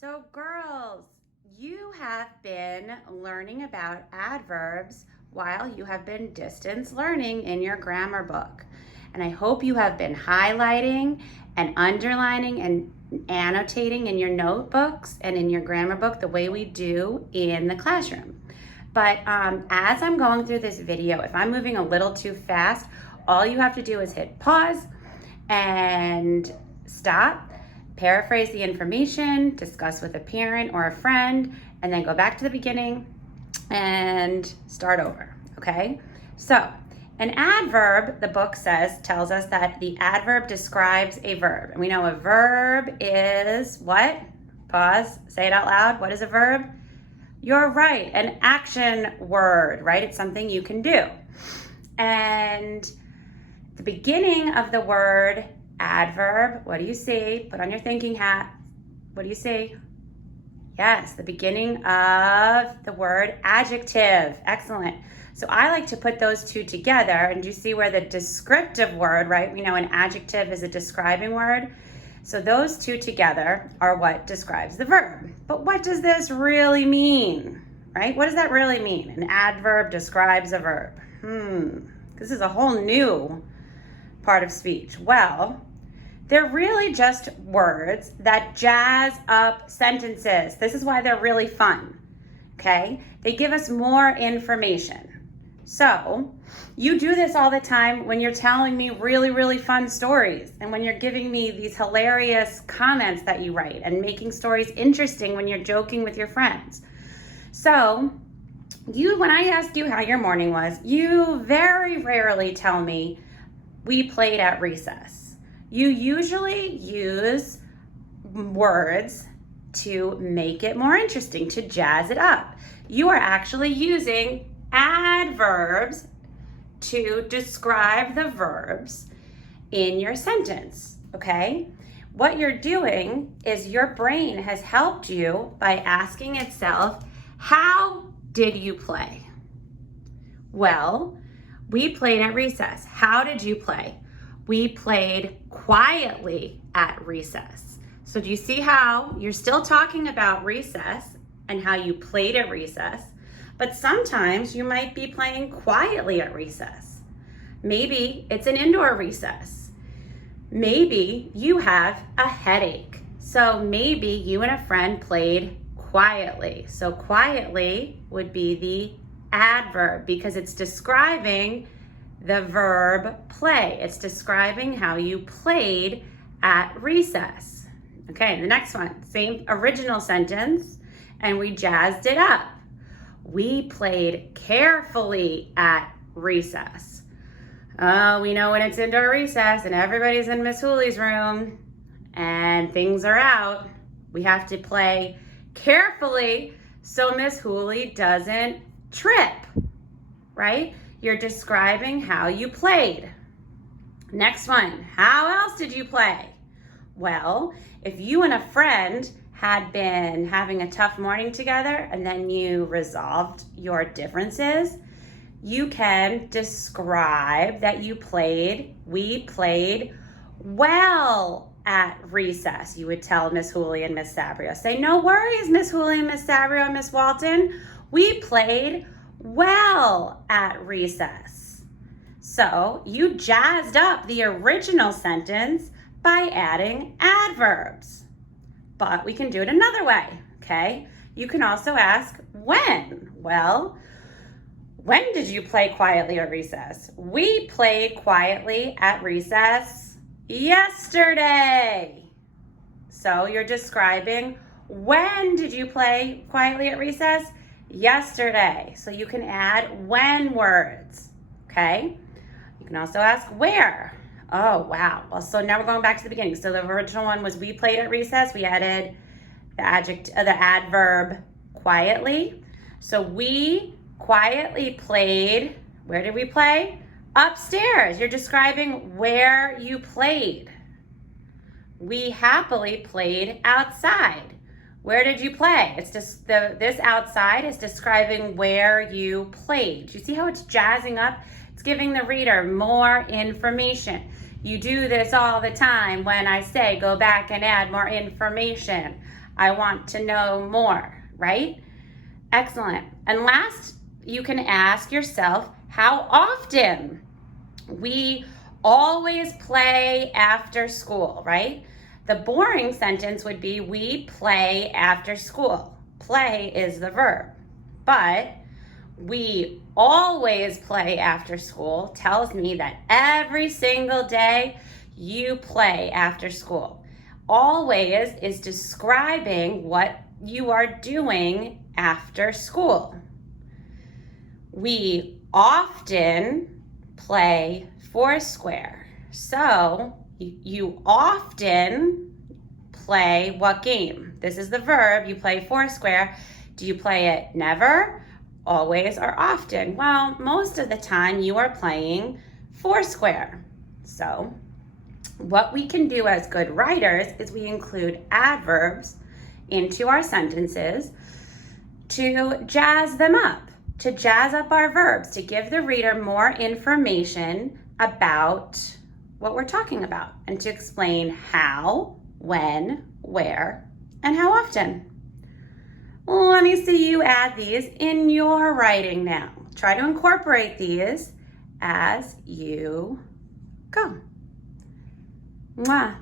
So girls, you have been learning about adverbs while you have been distance learning in your grammar book. And I hope you have been highlighting and underlining and annotating in your notebooks and in your grammar book the way we do in the classroom. But as I'm going through this video, if I'm moving a little too fast, all you have to do is hit pause and stop, paraphrase the information, discuss with a parent or a friend, and then go back to the beginning and start over, okay? So, an adverb, the book tells us that the adverb describes a verb. And we know a verb is what? Pause, say it out loud. What is a verb? You're right, an action word, right? It's something you can do. And the beginning of the word adverb, what do you see? Put on your thinking hat. What do you see? Yes, the beginning of the word adjective. Excellent. So I like to put those two together, and you see where the descriptive word, right? We know an adjective is a describing word. So those two together are what describes the verb. But what does this really mean, right? What does that really mean? An adverb describes a verb. This is a whole new part of speech. Well, they're really just words that jazz up sentences. This is why they're really fun, okay? They give us more information. So you do this all the time when you're telling me really, really fun stories and when you're giving me these hilarious comments that you write and making stories interesting when you're joking with your friends. So when I ask you how your morning was, you very rarely tell me we played at recess. You usually use words to make it more interesting, to jazz it up. You are actually using adverbs to describe the verbs in your sentence, okay? What you're doing is your brain has helped you by asking itself, how did you play? Well, we played at recess. How did you play? We played quietly at recess. So do you see how you're still talking about recess and how you played at recess, but sometimes you might be playing quietly at recess. Maybe it's an indoor recess. Maybe you have a headache. So maybe you and a friend played quietly. So quietly would be the adverb because it's describing the verb play. It's describing how you played at recess. Okay, the next one, same original sentence, and we jazzed it up. We played carefully at recess. We know when it's indoor recess and everybody's in Miss Hooley's room and things are out, we have to play carefully so Miss Hooley doesn't trip, right? You're describing how you played. Next one, how else did you play? Well, if you and a friend had been having a tough morning together and then you resolved your differences, you can describe that we played well at recess. You would tell Miss Hooley and Miss Sabrio. Say, no worries, Miss Hooley and Miss Sabrio and Miss Walton. We played well at recess. So you jazzed up the original sentence by adding adverbs. But we can do it another way, okay? You can also ask when. Well, when did you play quietly at recess? We played quietly at recess yesterday. So you're describing when did you play quietly at recess? Yesterday. So you can add when words, okay? You can also ask where. Oh, wow. Well, so now we're going back to the beginning. So the original one was we played at recess. We added the adverb quietly. So we quietly played. Where did we play? Upstairs. You're describing where you played. We happily played outside. Where did you play? It's just this outside is describing where you played. Do you see how it's jazzing up? It's giving the reader more information. You do this all the time when I say go back and add more information. I want to know more, right? Excellent. And last, you can ask yourself, how often? We always play after school, right? The boring sentence would be, we play after school. Play is the verb. But we always play after school tells me that every single day you play after school. Always is describing what you are doing after school. We often play Foursquare. So you often play what game? This is the verb. You play Foursquare. Do you play it never, always, or often? Well, most of the time you are playing Foursquare. So what we can do as good writers is we include adverbs into our sentences to jazz them up, to jazz up our verbs, to give the reader more information about what we're talking about, and to explain how, when, where, and how often. Let me see you add these in your writing now. Try to incorporate these as you go. Mwah.